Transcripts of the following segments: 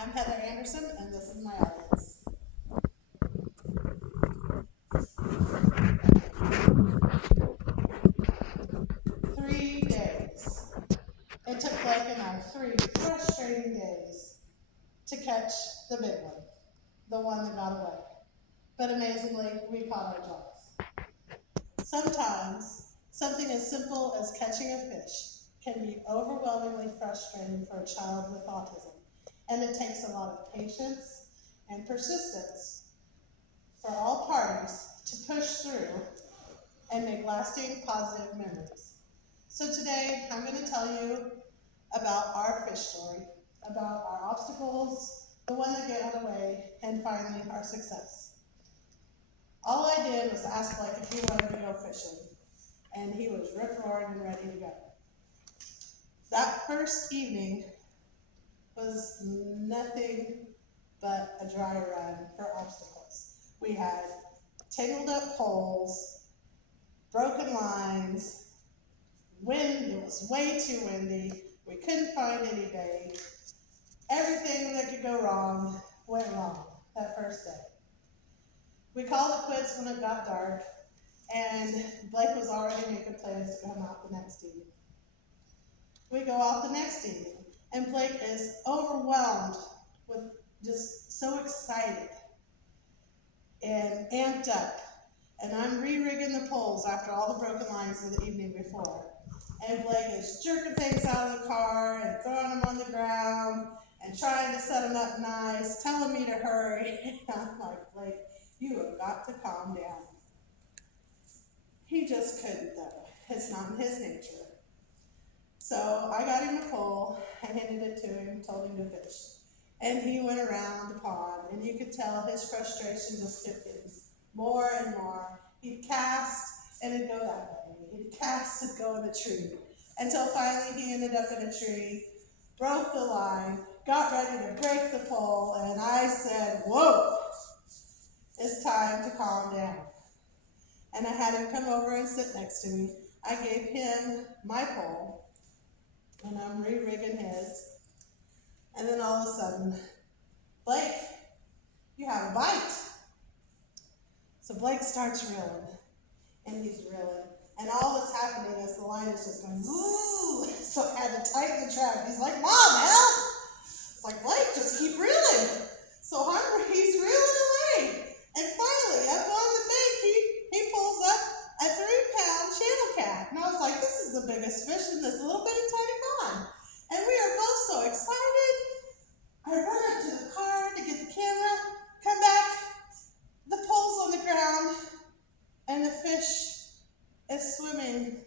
I'm Heather Anderson, and this is my audience. 3 days. It took Blake and I 3 frustrating days to catch the big one, the one that got away. But amazingly, we caught our jaws. Sometimes, something as simple as catching a fish can be overwhelmingly frustrating for a child with autism, and it takes a lot of patience and persistence for all parties to push through and make lasting positive memories. So today I'm going to tell you about our fish story, about our obstacles, the one that got away, and finally our success. All I did was ask Blake if he wanted to go fishing, and he was rip-roaring and ready to go. That first evening was nothing but a dry run for obstacles. We had tangled up poles, broken lines, wind, it was way too windy, we couldn't find any bait. Everything that could go wrong went wrong that first day. We called it quits when it got dark, and Blake was already making plans to come out the next evening. We go out the next evening, and Blake is overwhelmed with just so excited and amped up. And I'm re-rigging the poles after all the broken lines of the evening before. And Blake is jerking things out of the car and throwing them on the ground and trying to set them up nice, telling me to hurry. I'm like, Blake, you have got to calm down. He just couldn't though. It's not in his nature. So I got him a pole, I handed it to him, told him to fish. And he went around the pond, and you could tell his frustration just kept getting more and more. He'd cast, and it'd go that way. He'd cast and go in the tree. Until finally he ended up in a tree, broke the line, got ready to break the pole, and I said, whoa, it's time to calm down. And I had him come over and sit next to me. I gave him my pole, and I'm re-rigging his. And then all of a sudden, Blake, you have a bite. So Blake starts reeling, and he's reeling. And all that's happening is the line is just going, woo! So I had to tighten the trap. He's like, Mom, help! It's like, Blake, just keep reeling. So he's reeling away. And finally, up on the bank, he pulls up a 3-pound channel cat. And I was like, this is the biggest fish in this little bitty tiny pond. And we are both so excited. I run up to the car to get the camera, come back, the pole's on the ground, and the fish is swimming,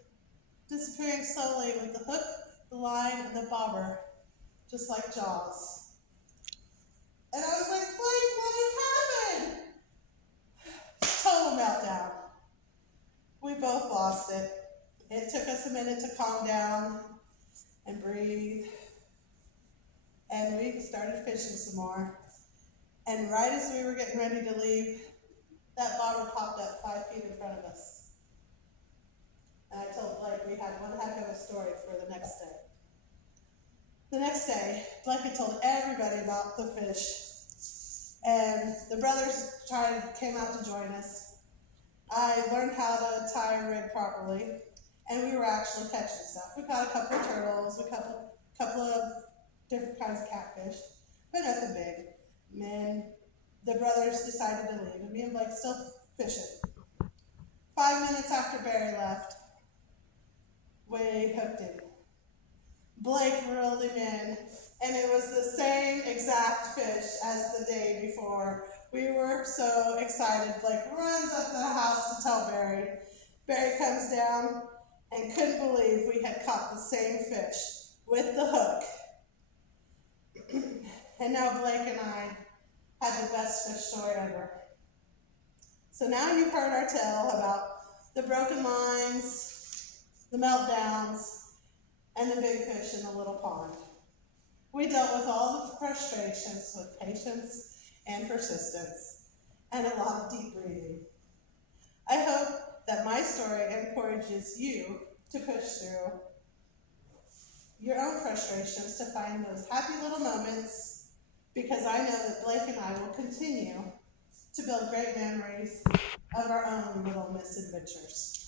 disappearing slowly with the hook, the line, and the bobber, just like Jaws. And I was like, Blake, what happened? Total meltdown. We both lost it. It took us a minute to calm down and breathe. And we started fishing some more. And right as we were getting ready to leave, that bobber popped up 5 feet in front of us. And I told Blake we had one heck of a story for the next day. The next day, Blake had told everybody about the fish. And the brothers came out to join us. I learned how to tie a rig properly. And we were actually catching stuff. We caught a couple of turtles, a couple of different kinds of catfish, but nothing big. And then the brothers decided to leave, and me and Blake still fishing. 5 minutes after Barry left, we hooked him. Blake reeled him in, and it was the same exact fish as the day before. We were so excited. Blake runs up to the house to tell Barry. Barry comes down and couldn't believe we had caught the same fish with the hook. And now Blake and I had the best fish story ever. So now you've heard our tale about the broken lines, the meltdowns, and the big fish in the little pond. We dealt with all the frustrations with patience and persistence, and a lot of deep breathing. I hope that my story encourages you to push through your own frustrations to find those happy little moments because I know that Blake and I will continue to build great memories of our own little misadventures.